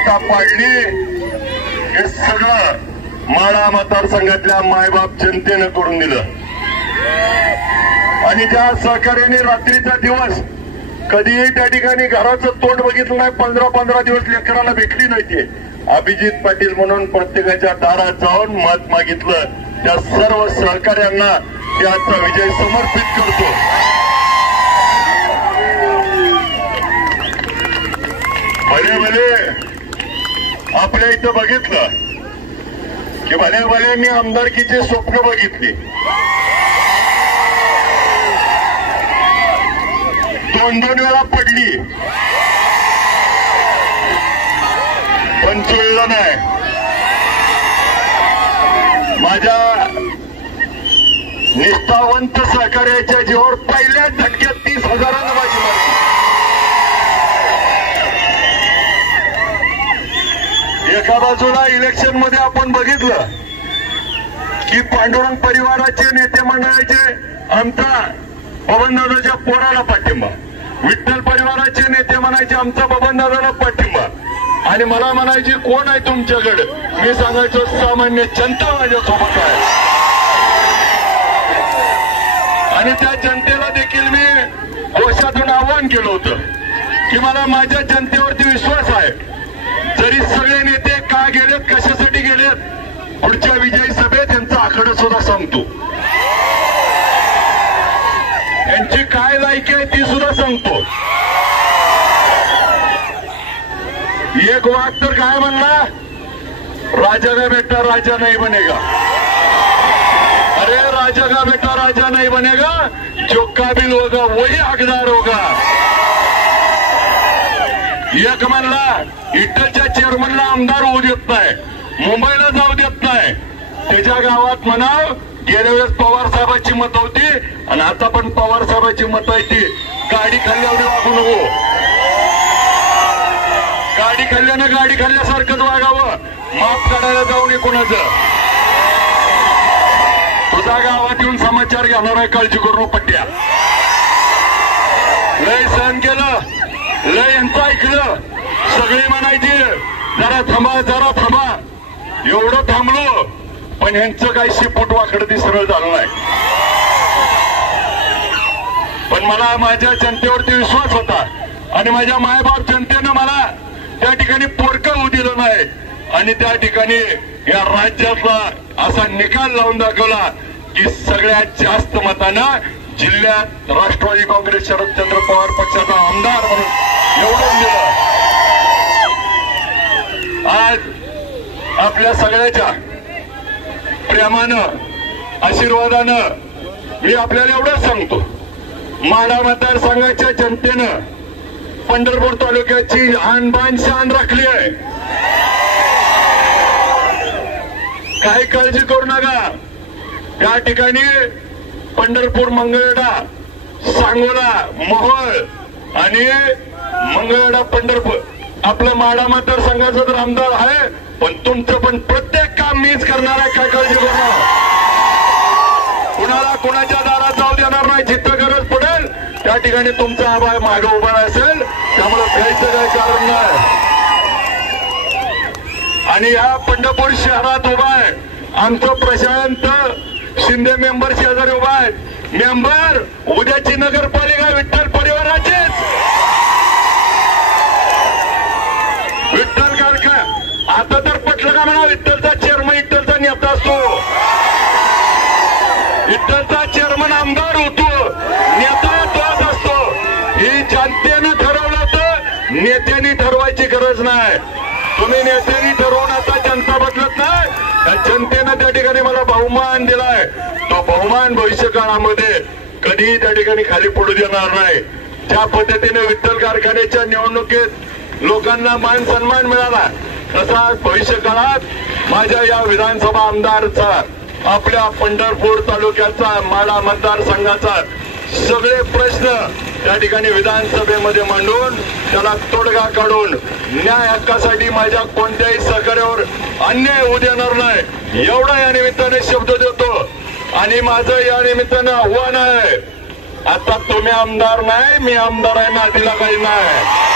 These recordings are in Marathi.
सत्ता पाडली हे सगळं माढा मतदारसंघातल्या मायबाप जनतेनं करून दिलं। आणि ज्या सहकार्याने रात्रीचा दिवस कधीही त्या ठिकाणी घराचं तोंड बघितलं नाही, 15-15 दिवस लेकराला भेटली नाही ते अभिजित पाटील म्हणून प्रत्येकाच्या दारात जाऊन मत मागितलं, त्या सर्व सहकार्यांना त्याचा विजय समर्पित करतो। भले भले आपल्या इथं बघितलं की भल्या भल्यांनी आमदारकीचे स्वप्न बघितली, 2-2 वेळा पडली, पण जुळलं नाही। माझ्या निष्ठावंत सहकार्याच्या जीवावर पहिल्याच झटक्यात 30,000 बाजी मारली। एका बाजूला इलेक्शन मध्ये आपण बघितलं की पांडुरंग परिवाराचे नेते मंडळाचे आमचा बबनदादाच्या पोराला पाठिंबा, विठ्ठल परिवाराचे नेते म्हणायचे आमचा बबनदादाला पाठिंबा, आणि मला म्हणायची कोण आहे तुमच्याकडे, मी सांगायचो सामान्य जनता माझ्यासोबत आहे। आणि त्या जनतेला देखील मी घोषातून आवाहन केलं होतं की मला माझ्या जनतेवरती विश्वास आहे, जरी सगळे नेते का गेलेत, कशासाठी गेलेत, पुढच्या विजयी सभेत यांचा आकडा सुद्धा सांगतो, यांची काय लायकी आहे ती सुद्धा सांगतो। एक वाद तर काय म्हणला, राजा का बेटा राजा नहीं बनेगा। अरे राजा का बेटा राजा नहीं बनेगा, जो काबिल होगा वही हकदार होगा। एक म्हणला इटलच्या चेअरमनला आमदार होऊ देत नाही, मुंबईला जाऊ देत नाही, त्याच्या गावात म्हणाव गेल्या वेळेस पवार साहेबांची मत होती आणि आता पण पवार साहेबांची मत आहे, ती गाडी खाल्ल्यावर वागू नको, गाडी खाल्ल्यानं गाडी खाल्ल्यासारखंच वागावं, माफ काढायला जाऊ नये कोणाचं। तुझा गावात येऊन समाचार घेणार आहे, काळजी करू पट्ट्या। लय सहन केलं, लय यांचं ऐकलं, सगळी म्हणायची जरा थांबा जरा थांबा, एवढं थांबलो पण यांचं काही शिपूट वाकडं ती सरळ झालं नाही। पण मला माझ्या जनतेवरती विश्वास होता आणि माझ्या मायबाप जनतेनं मला त्या ठिकाणी पोरकं होऊ दिलं नाही, आणि त्या ठिकाणी या राज्यातला असा निकाल लावून दाखवला की सगळ्यात जास्त मतानं जिल्ह्यात राष्ट्रवादी काँग्रेस शरदचंद्र पवार पक्षाचा आमदार म्हणून निवडून दिलं। आज आपल्या सगळ्याच्या प्रेमानं आशीर्वादानं मी आपल्याला एवढंच सांगतो, माढा मतदारसंघाच्या जनतेनं पंढरपूर तालुक्याची आणबाण शान राखली आहे, काही काळजी करू नका। त्या ठिकाणी पंढरपूर, मंगळवेढा, सांगोला, मोहोळ आणि मंगळवेढा पंढरपूर आपलं माढा मतदारसंघाचा तर आमदार आहे, पण तुमचं पण प्रत्येक काम मीच करणार आहे, काय काळजी करू नका। कुणाला कुणाच्या दारात जाऊ देणार नाही, जिथं गरज पडेल त्या ठिकाणी तुमचा आभार मागे उभा असेल, त्यामुळे भ्यायचं काही कारण नाही। आणि या पंढरपूर शहरात उभा आहे आमचं प्रशांत शिंदे मेंबर शेजारी उभा आहे, मेंबर उद्याची नगरपालिका विठ्ठल परिवाराचीच, विठ्ठल कारखा आता तर पटलं का म्हणा, विठ्ठलचा चेअरमन विठ्ठलचा नेता असतो, विठ्ठलचा चेअरमन आमदार होतो, नेता तोच असतो। ही जनतेनं ठरवलं तर नेत्यांनी ठरवायची गरज नाही, तुम्ही नेत्यांनी ठरवून आता जनता बदलत नाही, जनतेनं त्या ठिकाणी मला बहुमान दिलाय, तो बहुमान भविष्य काळामध्ये कधीही त्या ठिकाणी खाली पडू देणार नाही। ज्या पद्धतीने विठ्ठल कारखान्याच्या निवडणुकीत लोकांना मान सन्मान मिळाला, तसा भविष्य काळात माझ्या या विधानसभा आमदारचा, आपल्या पंढरपूर तालुक्याचा, माढा मतदारसंघाचा सगळे प्रश्न त्या ठिकाणी विधानसभेमध्ये मांडून त्याला तोडगा काढून न्याय हक्कासाठी माझ्या कोणत्याही सहकार्यावर अन्याय होऊ देणार नाही, एवढा या निमित्ताने शब्द देतो। आणि माझं या निमित्तानं आव्हान आहे, आता तुम्ही आमदार नाही, मी आमदार आहे, नादीला काही नाही।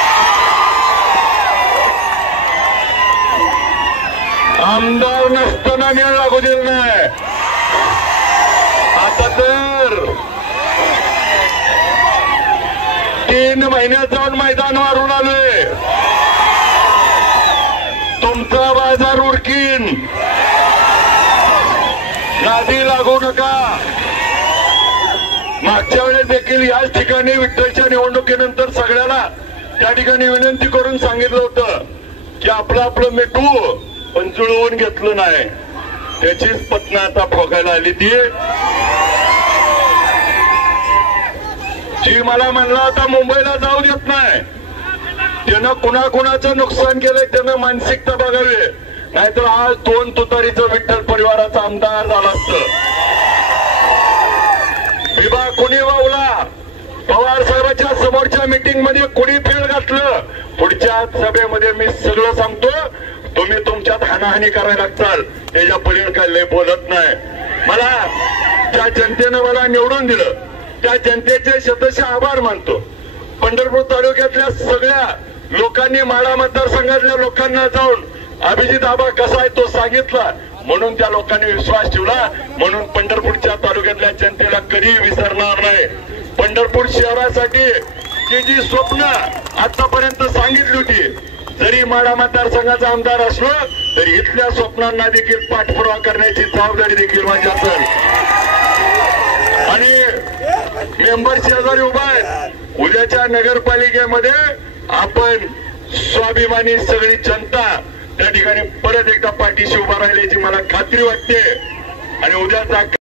आमदार नसताना मेळ लागू दिला नाही. आता तर 3 महिन्यात जाऊन मैदानावर आलोय. तुमचा बाजार उरकीन, नादी लागू नका. मागच्या वेळेस देखील याच ठिकाणी विठ्ठलच्या निवडणुकीनंतर सगळ्याला त्या ठिकाणी विनंती करून सांगितलं होतं की आपलं मिठू पण जुळवून घेतलं नाही. त्याचीच पत्न आता भोगायला आली ती जी मला म्हणला होता मुंबईला जाऊ देत नाही. त्यानं कुणाकुणाचं नुकसान केलंय त्यानं मानसिकता बघावी, नाहीतर आज 2 तुतारीचं विठ्ठल परिवाराचा आमदार झाला असतं. विभाग कोणी वावला, पवार साहेबांच्या समोरच्या मीटिंग मध्ये कोणी फेल घातलं, पुढच्या सभेमध्ये मी सगळं सांगतो. तुम्ही तुमच्यात हाणाहाणी करायला लागताल, त्याच्या पलीकडे काय लय बोलत नाही. मला ज्या जनतेनं मला निवडून दिलं त्या जनतेचे शतशः आभार मानतो. पंढरपूर तालुक्यातल्या सगळ्या लोकांनी माढा मतदारसंघातल्या लोकांना जाऊन अभिजित आबा कसा आहे तो सांगितला, म्हणून त्या लोकांनी विश्वास ठेवला. म्हणून पंढरपूरच्या तालुक्यातल्या जनतेला कधी विसरणार नाही. पंढरपूर शहरासाठी जी स्वप्न आतापर्यंत सांगितली होती, जरी माढा मतदारसंघाचा आमदार असलो तरी इथल्या स्वप्नांना देखील पाठपुरावा करण्याची जबाबदारी देखील माझी असेल. आणि मेंबर शेजारी उभा आहे. उद्याच्या नगरपालिकेमध्ये आपण स्वाभिमानी सगळी जनता त्या ठिकाणी परत एकदा पाठीशी उभा राहिल्याची मला खात्री वाटते. आणि उद्याचा